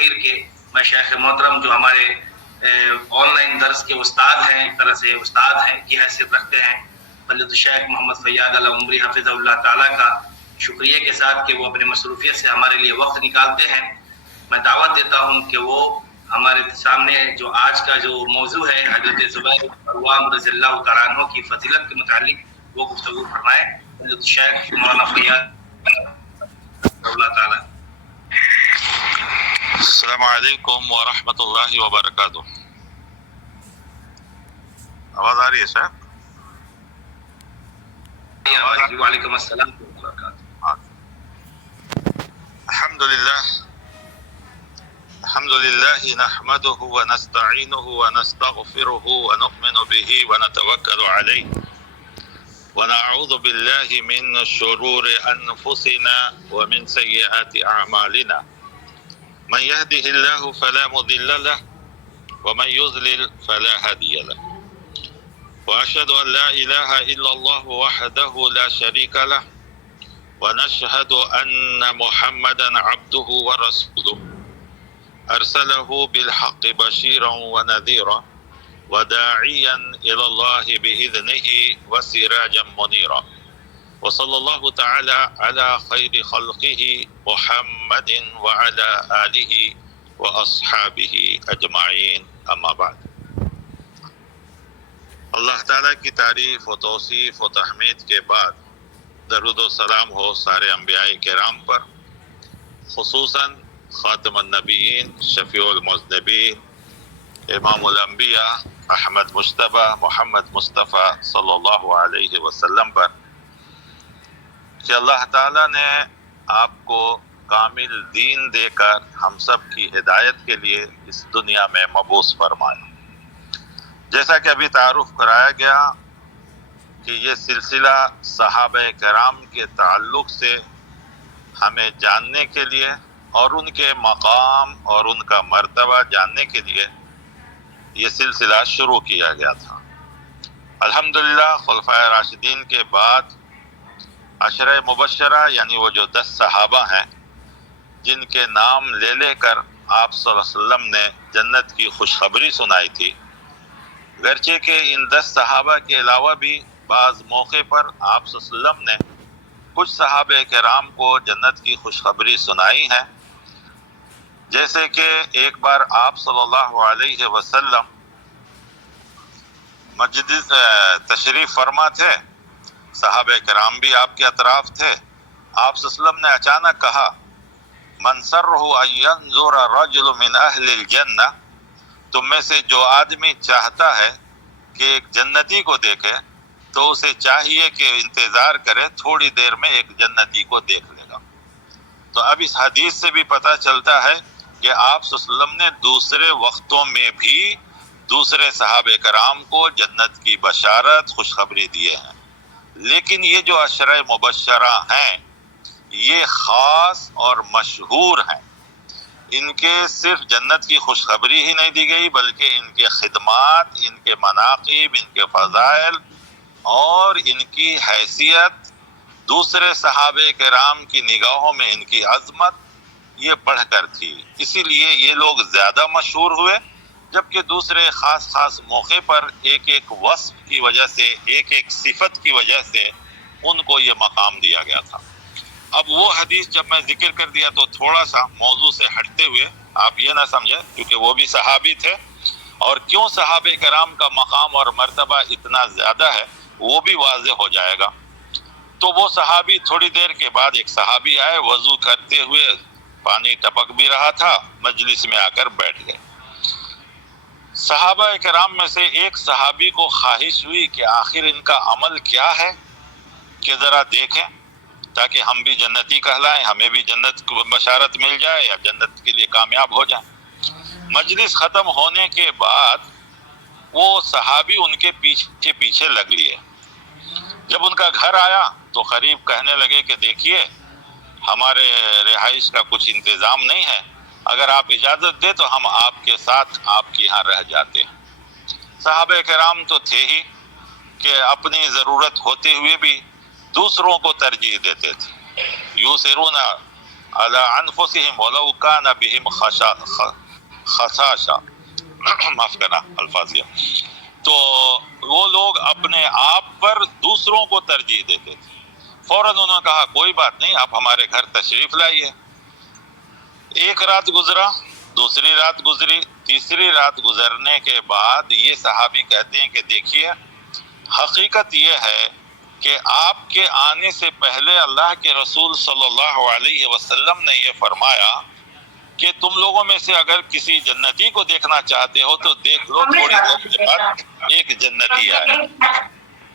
تاخیر کے مشایخ محترم جو ہمارے آن لائن درس کے استاد ہیں، ایک طرح سے استاد ہیں کی حیثیت رکھتے ہیں، فضیلت الشیخ محمد فیاض العمری حفظہ اللہ تعالیٰ کا شکریہ کے ساتھ کہ وہ اپنے مصروفیت سے ہمارے لیے وقت نکالتے ہیں، میں دعوت دیتا ہوں کہ وہ ہمارے سامنے جو آج کا جو موضوع ہے حضرت زبیر عوام رضی اللہ تعالیٰ عنہ کی فضیلت کے متعلق وہ گفتگو فرمائیں۔ حضرت الشیخ مولانا فیاض اللہ تعالیٰ۔ السلام علیکم ورحمۃ اللہ وبرکاتہ۔ آواز آ رہی ہے صاحب؟ وعلیکم السلام ورحمۃ اللہ وبرکاتہ۔ الحمد للہ نحمده ونستعینه ونستغفره ونؤمن به ونتوکل علیہ ونعوذ باللہ من شرور انفسنا ومن سیئات اعمالنا، من يهده الله فلا مضل له ومن يضلل فلا هادي له، وأشهد أن لا إله إلا الله وحده لا شريك له، ونشهد أن محمدا عبده ورسوله أرسله بالحق بشيرا ونذيرا وداعيا إلى الله بإذنه وسراجا منيرا، وصلى الله تعالى على خير خلقه محمد وعلى آله وأصحابه أجمعين، أما بعد۔ اللہ تعالیٰ کی تعریف و توصیف و تحمید کے بعد درود و سلام ہو سارے انبیاء کرام پر، خصوصاً خاتم النبیین، شفیع المذنبین، امام الانبیاء احمد مجتبی محمد مصطفیٰ صلی اللہ علیہ وسلم پر، کہ اللہ تعالیٰ نے آپ کو کامل دین دے کر ہم سب کی ہدایت کے لیے اس دنیا میں مبعوث فرمایا۔ جیسا کہ ابھی تعارف کرایا گیا کہ یہ سلسلہ صحابہ کرام کے تعلق سے ہمیں جاننے کے لیے اور ان کے مقام اور ان کا مرتبہ جاننے کے لیے یہ سلسلہ شروع کیا گیا تھا۔ الحمدللہ خلفائے راشدین کے بعد عشرہ مبشرہ یعنی وہ جو 10 صحابہ ہیں جن کے نام لے لے کر آپ صلی اللہ علیہ وسلم نے جنت کی خوشخبری سنائی تھی، گرچہ کہ ان 10 صحابہ کے علاوہ بھی بعض موقع پر آپ صلی اللہ علیہ وسلم نے کچھ صحابہ کرام کو جنت کی خوشخبری سنائی ہے، جیسے کہ ایک بار آپ صلی اللہ علیہ وسلم مسجد تشریف فرما تھے، صحابہ کرام بھی آپ کے اطراف تھے، آپ صلی اللہ علیہ وسلم نے اچانک کہا من سرہ ان ینظر رجل من اہل الجنہ، تم میں سے جو آدمی چاہتا ہے کہ ایک جنتی کو دیکھے تو اسے چاہیے کہ انتظار کرے، تھوڑی دیر میں ایک جنتی کو دیکھ لے گا۔ تو اب اس حدیث سے بھی پتہ چلتا ہے کہ آپ صلی اللہ علیہ وسلم نے دوسرے وقتوں میں بھی دوسرے صحابہ کرام کو جنت کی بشارت خوشخبری دیے ہیں، لیکن یہ جو عشرہ مبشرہ ہیں یہ خاص اور مشہور ہیں، ان کے صرف جنت کی خوشخبری ہی نہیں دی گئی بلکہ ان کے خدمات، ان کے مناقب، ان کے فضائل اور ان کی حیثیت دوسرے صحابہ کرام کی نگاہوں میں ان کی عظمت یہ بڑھ کر تھی، اسی لیے یہ لوگ زیادہ مشہور ہوئے، جبکہ دوسرے خاص موقع پر ایک ایک وصف کی وجہ سے، ایک ایک صفت کی وجہ سے ان کو یہ مقام دیا گیا تھا۔ اب وہ حدیث جب میں ذکر کر دیا تو تھوڑا سا موضوع سے ہٹتے ہوئے آپ یہ نہ سمجھیں کیونکہ وہ بھی صحابی تھے، اور کیوں صحابہ کرام کا مقام اور مرتبہ اتنا زیادہ ہے وہ بھی واضح ہو جائے گا۔ تو وہ صحابی تھوڑی دیر کے بعد ایک صحابی آئے، وضو کرتے ہوئے پانی ٹپک بھی رہا تھا، مجلس میں آ کر بیٹھ گئے۔ صحابہ کرام میں سے ایک صحابی کو خواہش ہوئی کہ آخر ان کا عمل کیا ہے کہ ذرا دیکھیں تاکہ ہم بھی جنتی کہلائیں، ہمیں بھی جنت کو بشارت مل جائے یا جنت کے لیے کامیاب ہو جائیں۔ مجلس ختم ہونے کے بعد وہ صحابی ان کے پیچھے پیچھے لگ لیے۔ جب ان کا گھر آیا تو قریب کہنے لگے کہ دیکھیے ہمارے رہائش کا کچھ انتظام نہیں ہے، اگر آپ اجازت دیں تو ہم آپ کے ساتھ آپ کے یہاں رہ جاتے ہیں۔ صحابہ کرام تو تھے ہی کہ اپنی ضرورت ہوتے ہوئے بھی دوسروں کو ترجیح دیتے تھے، یوسرون علی انفسہم ولو کان بہم خصاصہ معاف کرنا الفاظ یہ، تو وہ لوگ اپنے آپ پر دوسروں کو ترجیح دیتے تھے۔ فوراً انہوں نے کہا کوئی بات نہیں، آپ ہمارے گھر تشریف لائیے۔ ایک رات گزرا، دوسری رات گزری، تیسری رات گزرنے کے بعد یہ صحابی کہتے ہیں کہ دیکھیے، حقیقت یہ ہے کہ آپ کے آنے سے پہلے اللہ کے رسول صلی اللہ علیہ وسلم نے یہ فرمایا کہ تم لوگوں میں سے اگر کسی جنتی کو دیکھنا چاہتے ہو تو دیکھ لو، تھوڑی دیر کے بعد ایک جنتی آئے۔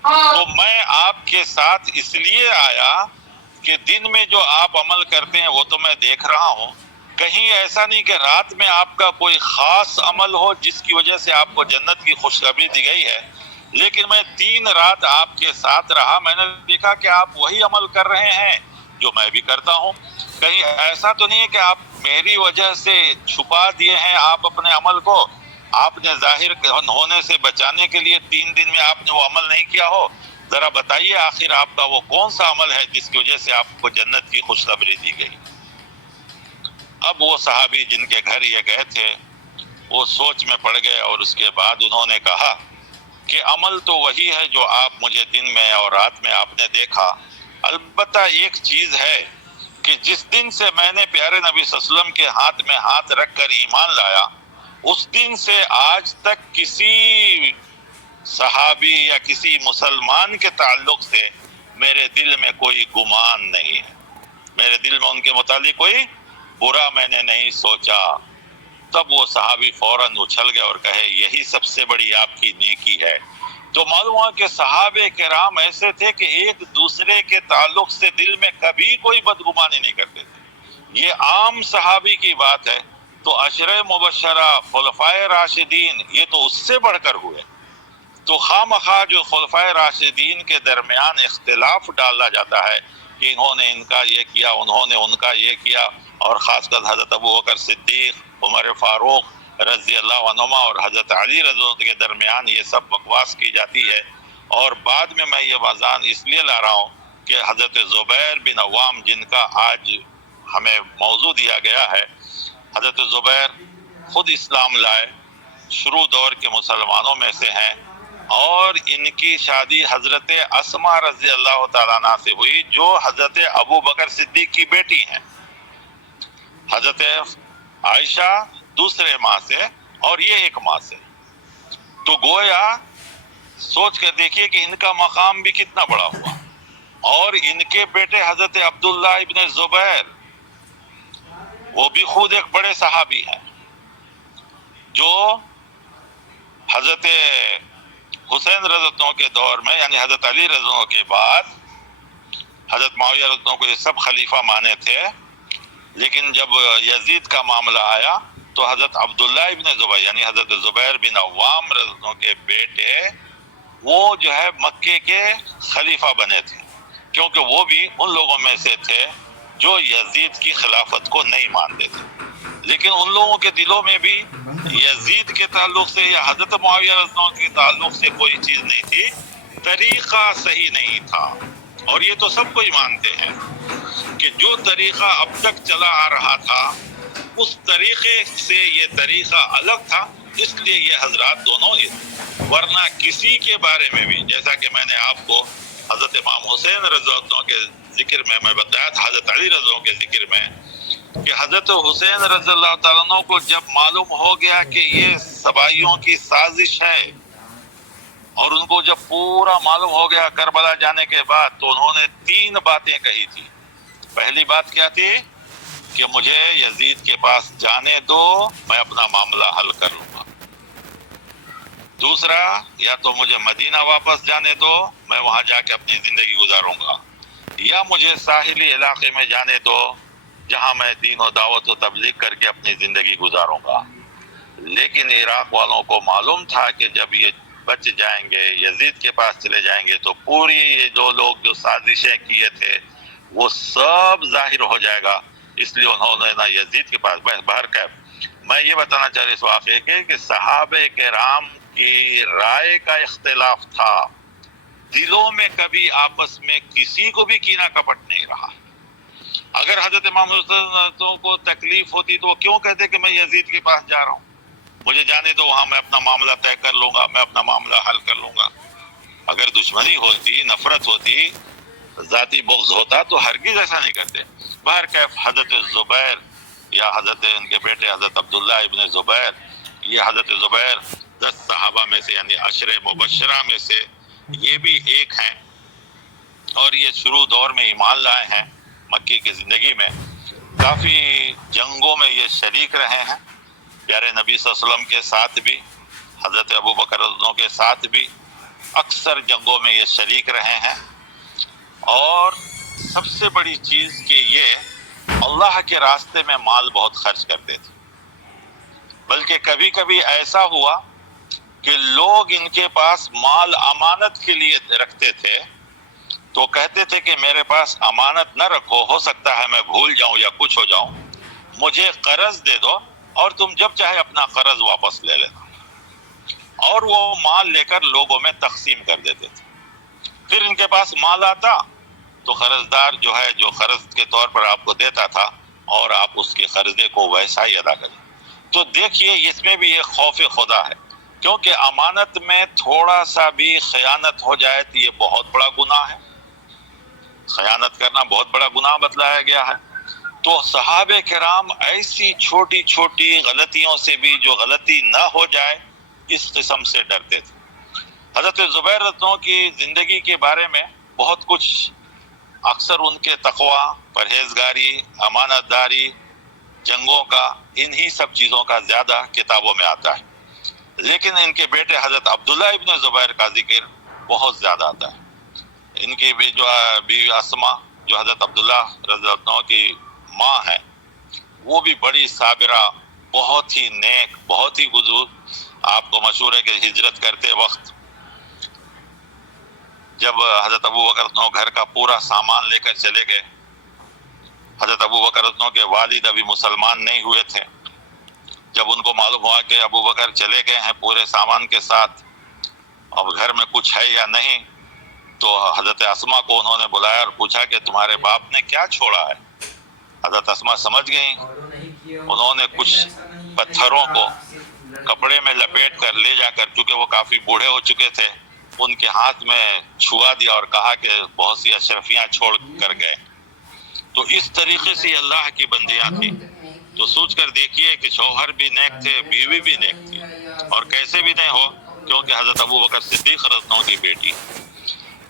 تو میں آپ کے ساتھ اس لیے آیا کہ دن میں جو آپ عمل کرتے ہیں وہ تو میں دیکھ رہا ہوں، کہیں ایسا نہیں کہ رات میں آپ کا کوئی خاص عمل ہو جس کی وجہ سے آپ کو جنت کی خوشخبری دی گئی ہے، لیکن میں 3 رات آپ کے ساتھ رہا، میں نے دیکھا کہ آپ وہی عمل کر رہے ہیں جو میں بھی کرتا ہوں، کہیں ایسا تو نہیں ہے کہ آپ میری وجہ سے چھپا دیے ہیں آپ اپنے عمل کو، آپ نے ظاہر ہونے سے بچانے کے لیے 3 دن میں آپ نے وہ عمل نہیں کیا ہو، ذرا بتائیے آخر آپ کا وہ کون سا عمل ہے جس کی وجہ سے آپ کو جنت کی خوشخبری دی گئی۔ اب وہ صحابی جن کے گھر یہ گئے تھے وہ سوچ میں پڑ گئے، اور اس کے بعد انہوں نے کہا کہ عمل تو وہی ہے جو آپ مجھے دن میں اور رات میں آپ نے دیکھا، البتہ ایک چیز ہے کہ جس دن سے میں نے پیارے نبی صلی اللہ علیہ وسلم کے ہاتھ میں ہاتھ رکھ کر ایمان لایا، اس دن سے آج تک کسی صحابی یا کسی مسلمان کے تعلق سے میرے دل میں کوئی گمان نہیں ہے، میرے دل میں ان کے متعلق کوئی برا میں نے نہیں سوچا۔ تب وہ صحابی فوراً اچھل گئے اور کہے یہی سب سے بڑی آپ کی نیکی ہے۔ تو معلوم ہوا کہ صحابہ کرام ایسے تھے کہ ایک دوسرے کے تعلق سے دل میں کبھی کوئی بدگمانی نہیں کرتے تھے، یہ عام صحابی کی بات ہے، تو عشرہ مبشرہ خلفائے راشدین یہ تو اس سے بڑھ کر ہوئے، تو خواہ جو خلفائے راشدین کے درمیان اختلاف ڈالا جاتا ہے کہ انہوں نے ان کا یہ کیا، انہوں نے ان کا یہ کیا، اور خاص کر حضرت ابوبکر صدیق، عمر فاروق رضی اللہ عنہما اور حضرت علی رضی اللہ عنہ کے درمیان یہ سب بکواس کی جاتی ہے۔ اور بعد میں یہ وازان اس لیے لا رہا ہوں کہ حضرت زبیر بن عوام جن کا آج ہمیں موضوع دیا گیا ہے، حضرت زبیر خود اسلام لائے، شروع دور کے مسلمانوں میں سے ہیں، اور ان کی شادی حضرت اسماء رضی اللہ تعالیٰ عنہ سے ہوئی جو حضرت ابوبکر صدیق کی بیٹی ہیں، حضرت عائشہ دوسرے ماں سے اور یہ ایک ماں سے، تو گویا سوچ کر دیکھیے کہ ان کا مقام بھی کتنا بڑا ہوا، اور ان کے بیٹے حضرت عبداللہ ابن زبیر وہ بھی خود ایک بڑے صحابی ہیں، جو حضرت حسین رضی اللہ عنہ کے دور میں یعنی حضرت علی رضی اللہ عنہ کے بعد حضرت معاویہ رضی اللہ عنہ کو یہ سب خلیفہ مانے تھے، لیکن جب یزید کا معاملہ آیا تو حضرت عبداللہ ابن زبیر یعنی حضرت زبیر بن عوام رضی اللہ عنہ کے بیٹے وہ جو ہے مکے کے خلیفہ بنے تھے، کیونکہ وہ بھی ان لوگوں میں سے تھے جو یزید کی خلافت کو نہیں مانتے تھے، لیکن ان لوگوں کے دلوں میں بھی یزید کے تعلق سے یا حضرت معاویہ رضی اللہ عنہ کے تعلق سے کوئی چیز نہیں تھی، طریقہ صحیح نہیں تھا، اور یہ تو سب کوئی مانتے ہیں کہ جو طریقہ اب تک چلا آ رہا تھا اس طریقے سے یہ طریقہ الگ تھا، اس لیے یہ حضرات دونوں ورنہ کسی کے بارے میں بھی، جیسا کہ میں نے آپ کو حضرت امام حسین رضی اللہ عنہ کے ذکر میں بتایا تھا، حضرت علی رضی اللہ عنہ کے ذکر میں، کہ حضرت حسین رضی اللہ تعالیٰ عنہ کو جب معلوم ہو گیا کہ یہ سبائیوں کی سازش ہے، اور ان کو جب پورا معلوم ہو گیا کربلا جانے کے بعد، تو انہوں نے 3 باتیں کہی تھی۔ پہلی بات کیا تھی کہ مجھے یزید کے پاس جانے دو، میں اپنا معاملہ حل کر لوں گا۔ دوسرا، یا تو مجھے مدینہ واپس جانے دو، میں وہاں جا کے اپنی زندگی گزاروں گا، یا مجھے ساحلی علاقے میں جانے دو جہاں میں دین و دعوت و تبلیغ کر کے اپنی زندگی گزاروں گا۔ لیکن عراق والوں کو معلوم تھا کہ جب یہ بچ جائیں گے، یزید کے پاس چلے جائیں گے، تو پوری یہ جو لوگ جو سازشیں کیے تھے وہ سب ظاہر ہو جائے گا، اس لیے انہوں نے نہ یزید کے پاس بہرکیف میں یہ بتانا چاہ رہا اس واقعے کے کہ صحابہ کرام کی رائے کا اختلاف تھا، دلوں میں کبھی آپس میں کسی کو بھی کینہ کپٹ نہیں رہا۔ اگر حضرت امام حسین کو تکلیف ہوتی تو وہ کیوں کہتے کہ میں یزید کے پاس جا رہا ہوں، مجھے جانے دو، وہاں میں اپنا معاملہ طے کر لوں گا، میں اپنا معاملہ حل کر لوں گا۔ اگر دشمنی ہوتی، نفرت ہوتی، ذاتی بغض ہوتا تو ہرگز ایسا نہیں کرتے۔ بہرکیف حضرت زبیر یا حضرت ان کے بیٹے حضرت عبداللہ ابن زبیر، یہ حضرت زبیر 10 صحابہ میں سے یعنی عشر مبشرہ میں سے یہ بھی ایک ہیں، اور یہ شروع دور میں ایمان لائے ہیں۔ مکی کی زندگی میں کافی جنگوں میں یہ شریک رہے ہیں، پیارے نبی صلی اللہ علیہ وسلم کے ساتھ بھی، حضرت ابو بکر رضی اللہ عنہ کے ساتھ بھی اکثر جنگوں میں یہ شریک رہے ہیں۔ اور سب سے بڑی چیز کہ یہ اللہ کے راستے میں مال بہت خرچ کرتے تھے، بلکہ کبھی کبھی ایسا ہوا کہ لوگ ان کے پاس مال امانت کے لیے رکھتے تھے تو کہتے تھے کہ میرے پاس امانت نہ رکھو، ہو سکتا ہے میں بھول جاؤں یا کچھ ہو جاؤں، مجھے قرض دے دو اور تم جب چاہے اپنا قرض واپس لے لینا، اور وہ مال لے کر لوگوں میں تقسیم کر دیتے تھے۔ پھر ان کے پاس مال آتا تو قرضدار جو ہے جو قرض کے طور پر آپ کو دیتا تھا اور آپ اس کے قرضے کو ویسا ہی ادا کریں۔ تو دیکھیے اس میں بھی ایک خوف خدا ہے، کیونکہ امانت میں تھوڑا سا بھی خیانت ہو جائے تو یہ بہت بڑا گناہ ہے، خیانت کرنا بہت بڑا گناہ بتلایا گیا ہے۔ تو صحابہ کرام ایسی چھوٹی چھوٹی غلطیوں سے بھی جو غلطی نہ ہو جائے اس قسم سے ڈرتے تھے۔ حضرت زبیر رضی اللہ عنہ کی زندگی کے بارے میں بہت کچھ اکثر ان کے تقوی، پرہیزگاری، امانت داری، جنگوں کا، انہی سب چیزوں کا زیادہ کتابوں میں آتا ہے، لیکن ان کے بیٹے حضرت عبداللہ ابن زبیر کا ذکر بہت زیادہ آتا ہے۔ ان کی بھی جو بیوی اسما جو حضرت عبداللہ رضی اللہ عنہ کی ماں ہے، وہ بھی بڑی صابرہ، بہت ہی نیک، بہت ہی گزور۔ آپ کو مشہور ہے کہ ہجرت کرتے وقت جب حضرت ابو بکر رضی اللہ عنہ گھر کا پورا سامان لے کر چلے گئے، حضرت ابو بکر رضی اللہ عنہ کے والد ابھی مسلمان نہیں ہوئے تھے، جب ان کو معلوم ہوا کہ ابو بکر چلے گئے ہیں پورے سامان کے ساتھ، اب گھر میں کچھ ہے یا نہیں، تو حضرت اسما کو انہوں نے بلایا اور پوچھا کہ تمہارے باپ نے کیا چھوڑا ہے۔ حضرت اسما سمجھ گئیں، انہوں نے کچھ پتھروں کو کپڑے میں لپیٹ کر لے جا کر، چونکہ وہ کافی بوڑھے ہو چکے تھے، ان کے ہاتھ میں چھوا دیا اور کہا کہ بہت سی اشرفیاں چھوڑ کر گئے۔ تو اس طریقے سے اللہ کی بندیاں تھیں۔ تو سوچ کر دیکھیے کہ شوہر بھی نیک تھے، بیوی بھی نیک تھی، اور کیسے بھی نہیں ہو کیونکہ حضرت ابو بکر صدیق رضی اللہ عنہ کی بیٹی۔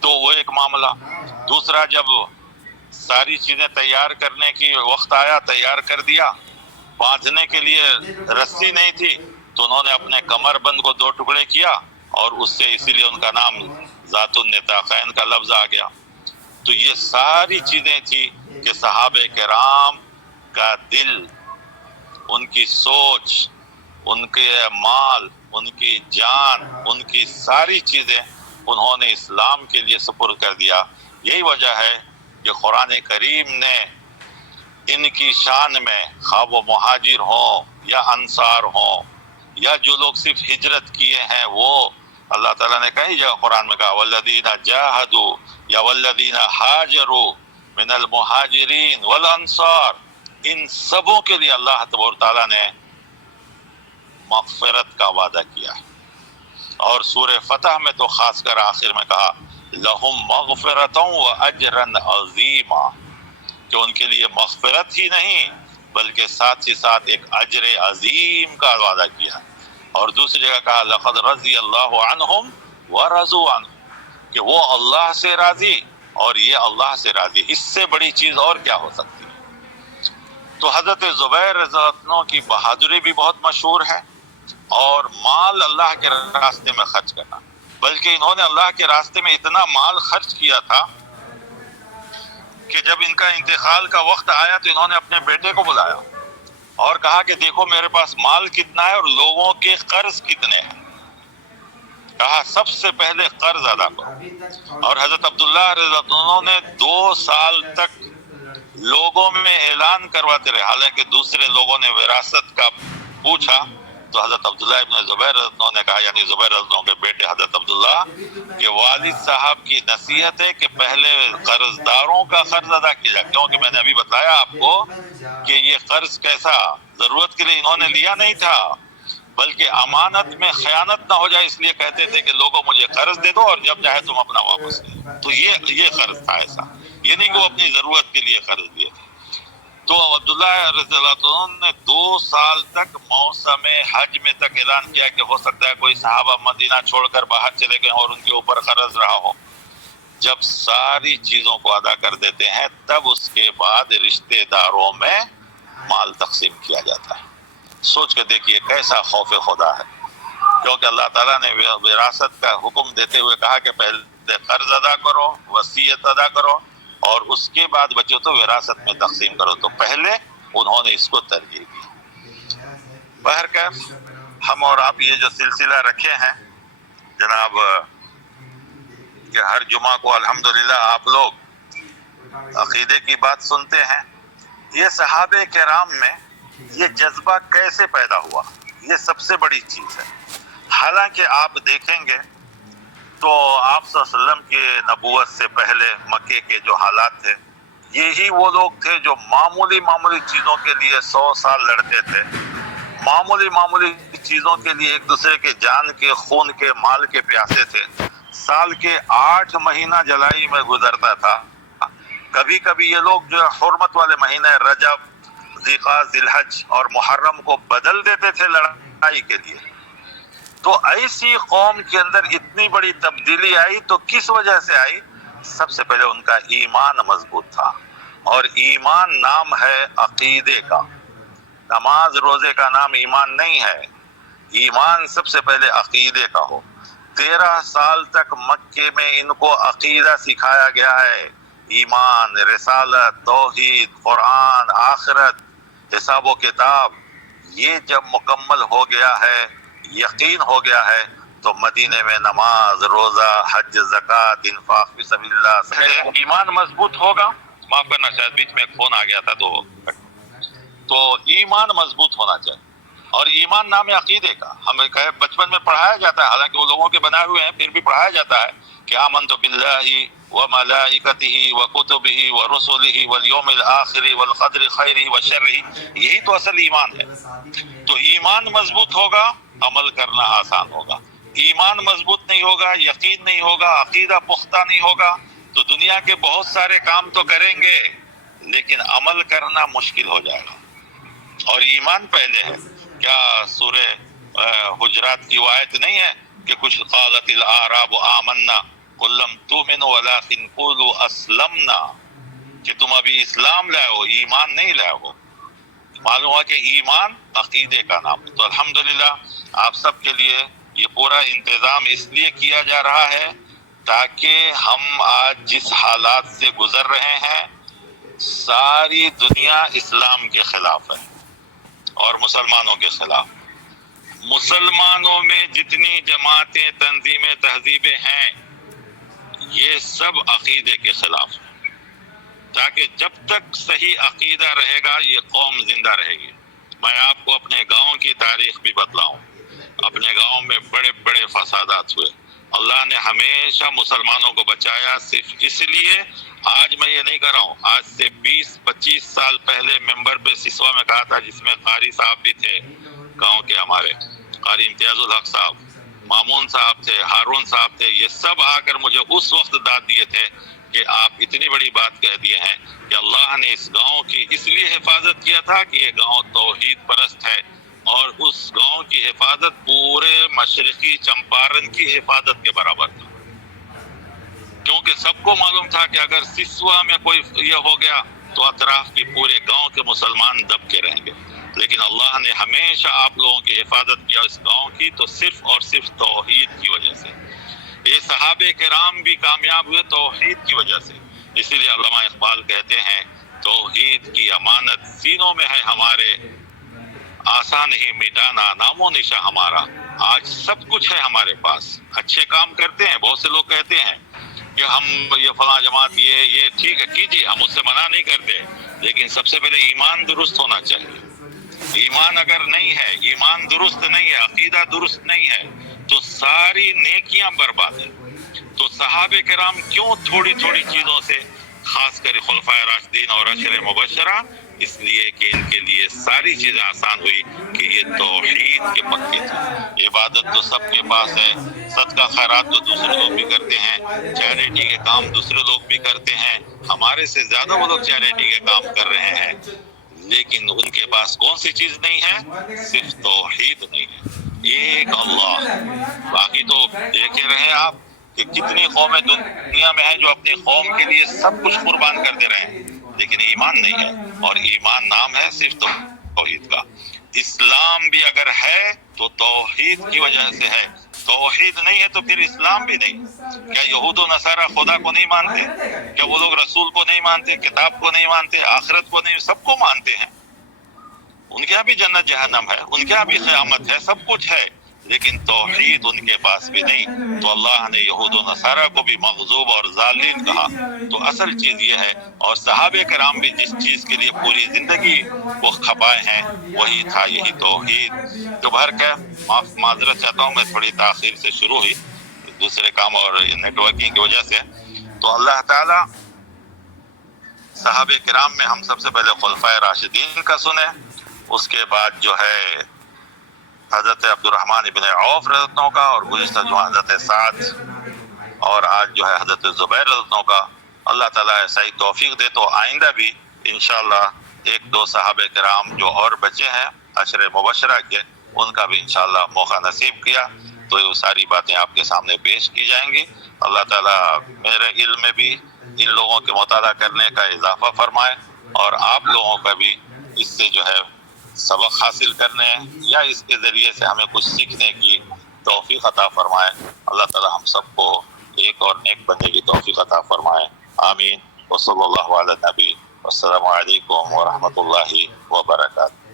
تو وہ ایک معاملہ۔ دوسرا، جب ساری چیزیں تیار کرنے کی وقت آیا، تیار کر دیا، باندھنے کے لیے رسی نہیں تھی تو انہوں نے اپنے کمر بند کو 2 ٹکڑے کیا، اور اس سے اسی لیے ان کا نام ذات النطاقین کا لفظ آ گیا۔ تو یہ ساری چیزیں تھی کہ صحابہ کرام کا دل، ان کی سوچ، ان کے مال، ان کی جان، ان کی ساری چیزیں انہوں نے اسلام کے لیے سپرد کر دیا۔ یہی وجہ ہے کہ قرآن کریم نے ان کی شان میں، خواہ وہ مہاجر ہوں یا انصار ہوں یا جو لوگ صرف ہجرت کیے ہیں، وہ اللہ تعالیٰ نے کئی جگہ قرآن میں کہا والذین جاہدوا یا والذین ہاجروا من المہاجرین والانصار، ان سبوں کے لیے اللہ تبارک تعالیٰ نے مغفرت کا وعدہ کیا ہے۔ اور سورہ فتح میں تو خاص کر آخر میں کہا لہم مغفرۃ و اجرا عظیما، کہ ان کے لیے مغفرت ہی نہیں بلکہ ساتھ ہی ساتھ ایک اجر عظیم کا وعدہ کیا۔ اور دوسری جگہ کہا لقد رضی اللہ عنہم ورضوا عنہ، کہ وہ اللہ سے راضی اور یہ اللہ سے راضی، اس سے بڑی چیز اور کیا ہو سکتی ہے۔ تو حضرت زبیر رضی اللہ عنہ کی بہادری بھی بہت مشہور ہے، اور مال اللہ کے راستے میں خرچ کرنا، بلکہ انہوں نے اللہ کے راستے میں اتنا مال خرچ کیا تھا کہ جب ان کا انتقال کا وقت آیا تو انہوں نے اپنے بیٹے کو بلایا اور کہا کہ دیکھو میرے پاس مال کتنا ہے اور لوگوں کے قرض کتنے ہیں، کہا سب سے پہلے قرض ادا کرو۔ اور حضرت عبداللہ رضی اللہ عنہ نے 2 سال تک لوگوں میں اعلان کرواتے رہے، حالانکہ دوسرے لوگوں نے وراثت کا پوچھا تو حضرت عبداللہ ابن زبیر نے کہا، یعنی زبیر کے بیٹے حضرت عبداللہ، کہ والد صاحب کی نصیحت ہے کہ پہلے قرض داروں کا قرض ادا کیا جائے، کیونکہ میں نے ابھی بتایا آپ کو کہ یہ قرض کیسا ضرورت کے لیے انہوں نے لیا نہیں تھا، بلکہ امانت میں خیانت نہ ہو جائے اس لیے کہتے تھے کہ لوگوں مجھے قرض دے دو اور جب چاہے تم اپنا واپس لے۔ تو یہ قرض تھا ایسا، یہ نہیں کہ وہ اپنی ضرورت کے لیے قرض دیے تھے۔ تو عبداللہ رضی اللہ عنہ نے 2 سال تک موسم حج میں تک اعلان کیا کہ ہو سکتا ہے کوئی صحابہ مدینہ چھوڑ کر باہر چلے گئے اور ان کے اوپر قرض رہا ہو۔ جب ساری چیزوں کو ادا کر دیتے ہیں تب اس کے بعد رشتہ داروں میں مال تقسیم کیا جاتا ہے۔ سوچ کے دیکھیے کیسا خوف خدا ہے، کیونکہ اللہ تعالیٰ نے وراثت کا حکم دیتے ہوئے کہا کہ پہلے قرض ادا کرو، وصیت ادا کرو، اور اس کے بعد بچوں تو وراثت میں تقسیم کرو۔ تو پہلے انہوں نے اس کو ترجیح دی۔ بہرکیف ہم اور آپ یہ جو سلسلہ رکھے ہیں جناب، کہ ہر جمعہ کو الحمدللہ آپ لوگ عقیدے کی بات سنتے ہیں، یہ صحابہ کرام میں یہ جذبہ کیسے پیدا ہوا، یہ سب سے بڑی چیز ہے۔ حالانکہ آپ دیکھیں گے تو آپ صلی اللہ علیہ وسلم کے نبوت سے پہلے مکے کے جو حالات تھے، یہی وہ لوگ تھے جو معمولی چیزوں کے لیے 100 سال لڑتے تھے، معمولی چیزوں کے لیے ایک دوسرے کے جان کے، خون کے، مال کے پیاسے تھے۔ سال کے 8 مہینہ جلائی میں گزرتا تھا۔ کبھی کبھی یہ لوگ جو حرمت والے مہینے رجب، ذیقعدہ، ذوالحج اور محرم کو بدل دیتے تھے لڑائی کے لیے۔ تو ایسی قوم کے اندر اتنی بڑی تبدیلی آئی تو کس وجہ سے آئی؟ سب سے پہلے ان کا ایمان مضبوط تھا، اور ایمان نام ہے عقیدے کا۔ نماز روزے کا نام ایمان نہیں ہے، ایمان سب سے پہلے عقیدے کا ہو۔ 13 سال تک مکے میں ان کو عقیدہ سکھایا گیا ہے، ایمان، رسالت، توحید، قرآن، آخرت، حساب و کتاب۔ یہ جب مکمل ہو گیا ہے، یقین ہو گیا ہے، تو مدینے میں نماز، روزہ، حج، زکوٰۃ، انفاق فی سبیل اللہ، ایمان مضبوط ہوگا۔ معاف کرنا، شاید بیچ میں ایک فون آ گیا تھا تو ایمان مضبوط ہونا چاہیے۔ اور ایمان نام عقیدے کا، ہمیں بچپن میں پڑھایا جاتا ہے، حالانکہ وہ لوگوں کے بنائے ہوئے ہیں پھر بھی پڑھایا جاتا ہے کہ آمنت باللہ وملائکتہ وکتبہ ورسلہ والیوم الآخر والقدر خیرہ وشرہ، یہی تو اصل ایمان ہے۔ تو ایمان مضبوط ہوگا، عمل کرنا آسان ہوگا۔ ایمان مضبوط نہیں ہوگا، یقین نہیں ہوگا، عقیدہ پختہ نہیں ہوگا، تو دنیا کے بہت سارے کام تو کریں گے لیکن عمل کرنا مشکل ہو جائے گا۔ اور ایمان پہلے ہے۔ کیا سورہ حجرات کی آیت نہیں ہے کہ کچھ قالت الاعراب آمنا قل لم تؤمنوا ولکن قولوا اسلمنا، کہ تم ابھی اسلام لائے ہو، ایمان نہیں لائے ہو۔ معلوم ہوا کہ ایمان عقیدے کا نام ہے۔ تو الحمدللہ آپ سب کے لیے یہ پورا انتظام اس لیے کیا جا رہا ہے تاکہ ہم آج جس حالات سے گزر رہے ہیں، ساری دنیا اسلام کے خلاف ہے اور مسلمانوں کے خلاف۔ مسلمانوں میں جتنی جماعتیں، تنظیمیں، تہذیبیں ہیں، یہ سب عقیدے کے خلاف ہیں، تاکہ جب تک صحیح عقیدہ رہے گا یہ قوم زندہ رہے گی۔ میں آپ کو اپنے گاؤں کی تاریخ بھی بتلاؤں۔ اپنے گاؤں میں بڑے بڑے فسادات ہوئے، اللہ نے ہمیشہ مسلمانوں کو بچایا۔ صرف اس لیے آج میں یہ نہیں کر رہا ہوں، آج سے 20-25 سال پہلے ممبر پہ سسوا میں کہا تھا، جس میں قاری صاحب بھی تھے گاؤں کے، ہمارے قاری امتیاز الحق صاحب، مامون صاحب تھے، ہارون صاحب تھے، یہ سب آ کر مجھے اس وقت داد دیے تھے کہ آپ اتنی بڑی بات کہہ دیے ہیں کہ اللہ نے اس گاؤں کی اس لیے حفاظت کیا تھا کہ یہ گاؤں توحید پرست ہے، اور اس گاؤں کی حفاظت پورے مشرقی چمپارن کی حفاظت کے برابر تھا، کیونکہ سب کو معلوم تھا کہ اگر سسوا میں کوئی یہ ہو گیا تو اطراف کی پورے گاؤں کے مسلمان دب کے رہیں گے۔ لیکن اللہ نے ہمیشہ آپ لوگوں کی حفاظت کیا اس گاؤں کی، تو صرف اور صرف توحید کی وجہ سے۔ یہ صحابہ کرام بھی کامیاب ہوئے توحید کی وجہ سے۔ اسی لیے علامہ اقبال کہتے ہیں توحید کی امانت سینوں میں ہے ہمارے، آسان ہی مٹانا نام و نشاں ہمارا۔ آج سب کچھ ہے ہمارے پاس، اچھے کام کرتے ہیں۔ بہت سے لوگ کہتے ہیں کہ ہم یہ فلاں جماعت یہ ٹھیک ہے کیجیے، ہم اس سے منع نہیں کرتے، لیکن سب سے پہلے ایمان درست ہونا چاہیے۔ ایمان اگر نہیں ہے، ایمان درست نہیں ہے، عقیدہ درست نہیں ہے، تو ساری نیکیاں برباد ہیں۔ تو صحابہ کرام کیوں تھوڑی تھوڑی چیزوں سے، خاص کر خلفائے راشدین اور عشر مبشرہ، اس لیے کہ ان کے لیے ساری چیزیں آسان ہوئی کہ یہ توحید کے پکے تھے۔ عبادت تو سب کے پاس ہے، صدقہ خیرات تو دوسرے لوگ بھی کرتے ہیں، چیریٹی کے کام دوسرے لوگ بھی کرتے ہیں، ہمارے سے زیادہ وہ لوگ چیریٹی کے کام کر رہے ہیں، لیکن ان کے پاس کون سی چیز نہیں ہے؟ صرف توحید نہیں ہے، ایک اللہ۔ باقی تو دیکھ ہی رہے آپ کہ کتنی قومیں دنیا میں ہیں جو اپنی قوم کے لیے سب کچھ قربان کر دے رہے ہیں، لیکن ایمان نہیں ہے، اور ایمان نام ہے صرف توحید کا۔ اسلام بھی اگر ہے تو توحید کی وجہ سے ہے، توحید نہیں ہے تو پھر اسلام بھی نہیں۔ کیا یہود و نصارہ خدا کو نہیں مانتے؟ کیا وہ لوگ رسول کو نہیں مانتے، کتاب کو نہیں مانتے، آخرت کو نہیں؟ سب کو مانتے ہیں، ان کے یہاں بھی جنت جہنم ہے، ان کے یہاں بھی قیامت ہے، سب کچھ ہے، لیکن توحید ان کے پاس بھی نہیں۔ تو اللہ نے یہود و نصارہ کو بھی مغضوب اور ضالین کہا۔ تو اصل چیز یہ ہے، اور صحابہ کرام بھی جس چیز کے لیے پوری زندگی وہ کھپائے ہیں وہی تھا، یہی توحید۔ تو بہرکیف معذرت چاہتا ہوں، میں تھوڑی تاخیر سے شروع ہوئی دوسرے کام اور نیٹ ورکنگ کی وجہ سے۔ تو اللہ تعالیٰ صحابہ کرام میں ہم سب سے پہلے خلفائے راشدین کا سنیں، اس کے بعد جو ہے حضرت عبد الرحمن ابن عوف رضی اللہ عنہ کا، اور گزشتہ جو حضرت سعد، اور آج جو ہے حضرت زبیر رضی اللہ عنہ کا۔ اللہ تعالیٰ صحیح توفیق دے تو آئندہ بھی انشاءاللہ ایک دو صحابہ کرام جو اور بچے ہیں عشر مبشرہ کے، ان کا بھی انشاءاللہ موقع نصیب کیا تو یہ ساری باتیں آپ کے سامنے پیش کی جائیں گی۔ اللہ تعالیٰ میرے علم میں بھی ان لوگوں کے مطالعہ کرنے کا اضافہ فرمائے، اور آپ لوگوں کا بھی اس سے جو ہے سبق حاصل کرنے یا اس کے ذریعے سے ہمیں کچھ سیکھنے کی توفیق عطا فرمائے۔ اللہ تعالیٰ ہم سب کو ایک اور نیک بننے کی توفیق عطا فرمائے، آمین۔ وصلی اللہ علی نبی، والسلام علیکم ورحمۃ اللہ وبرکاتہ۔